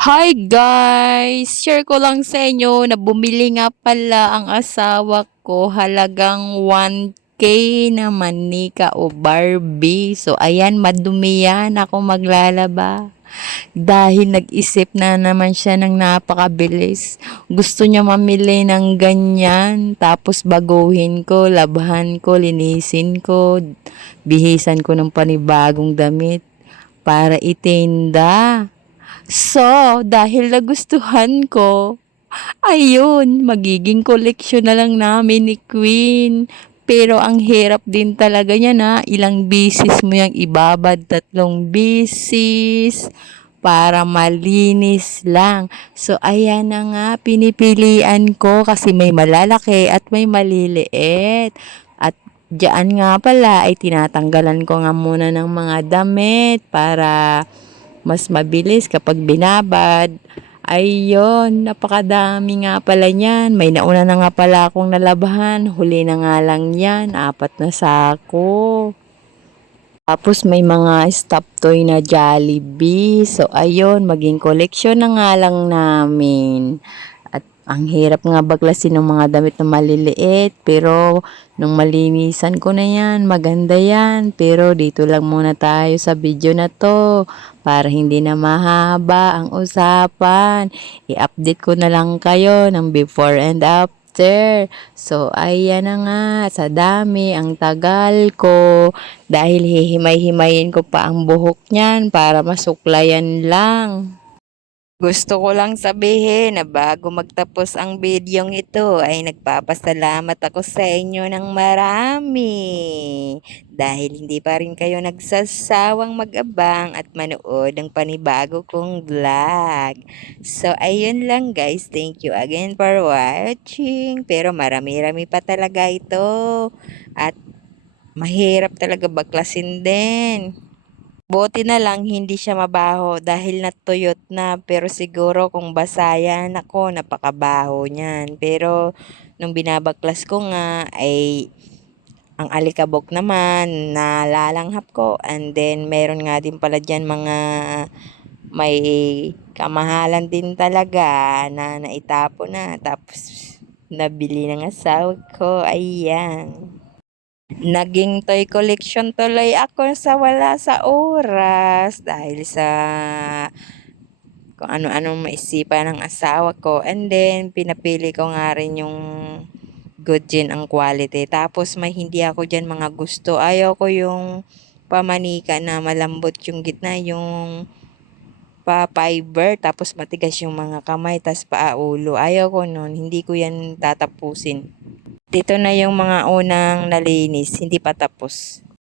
Hi guys! Share ko lang sa inyo na bumili nga pala ang asawa ko halagang 1K na manika o Barbie. So ayan, madumi yan ako maglalaba. Dahil nag-isip na naman siya ng napakabilis. Gusto niya mamili ng ganyan. Tapos baguhin ko, labhan ko, linisin ko, bihisan ko ng panibagong damit para itinda. So, dahil nagustuhan ko, ayun, magiging koleksyon na lang namin ni Queen. Pero ang hirap din talaga niya na ilang bisis mo yung ibabad, 3 bisis para malinis lang. So, ayan na nga, pinipilian ko kasi may malalaki at may maliliit. At diyan nga pala ay tinatanggalan ko nga muna ng mga damit para mas mabilis kapag binabad. Ayun, napakadami nga pala niyan. May nauna na nga pala akong nalabhan. Huli na nga lang yan. 4 na sako. Tapos may mga stop toy na Jollibee. So ayun, maging koleksyon na nga lang namin. At ang hirap nga baklasin ng mga damit na maliliit. Pero nung malinisan ko na yan, maganda yan. Pero dito lang muna tayo sa video na to. Para hindi na mahaba ang usapan. I-update ko na lang kayo ng before and after. So, ayan na nga. Sa dami, ang tagal ko. Dahil hihimay-himayin ko pa ang buhok niyan para masuklayan lang. Gusto ko lang sabihin na bago magtapos ang bidyong ito ay nagpapasalamat ako sa inyo ng marami dahil hindi pa rin kayo nagsasawang mag-abang at manood ng panibago kong vlog. So ayun lang guys, thank you again for watching, pero marami-rami pa talaga ito at mahirap talaga baklasin din. Buti na lang hindi siya mabaho dahil natuyot na, pero siguro kung basa yan, ako napakabaho niyan. Pero nung binabaklas ko nga ay ang alikabok naman nalalanghap ko, and then meron nga din pala diyan mga may kamahalan din talaga na naitapo na, tapos nabili ng asawa ko. Ayan. Naging toy collection tuloy ako sa wala sa oras dahil sa kung ano-anong maisipan ng asawa ko. And then, pinapili ko nga rin yung good din ang quality. Tapos, may hindi ako dyan mga gusto. Ayaw ko yung pamanika na malambot yung gitna, yung pa-fiber, tapos matigas yung mga kamay, tapos paa-ulo. Ayaw ko nun, hindi ko yan tatapusin. Dito na yung mga unang nalinis, hindi pa tapos.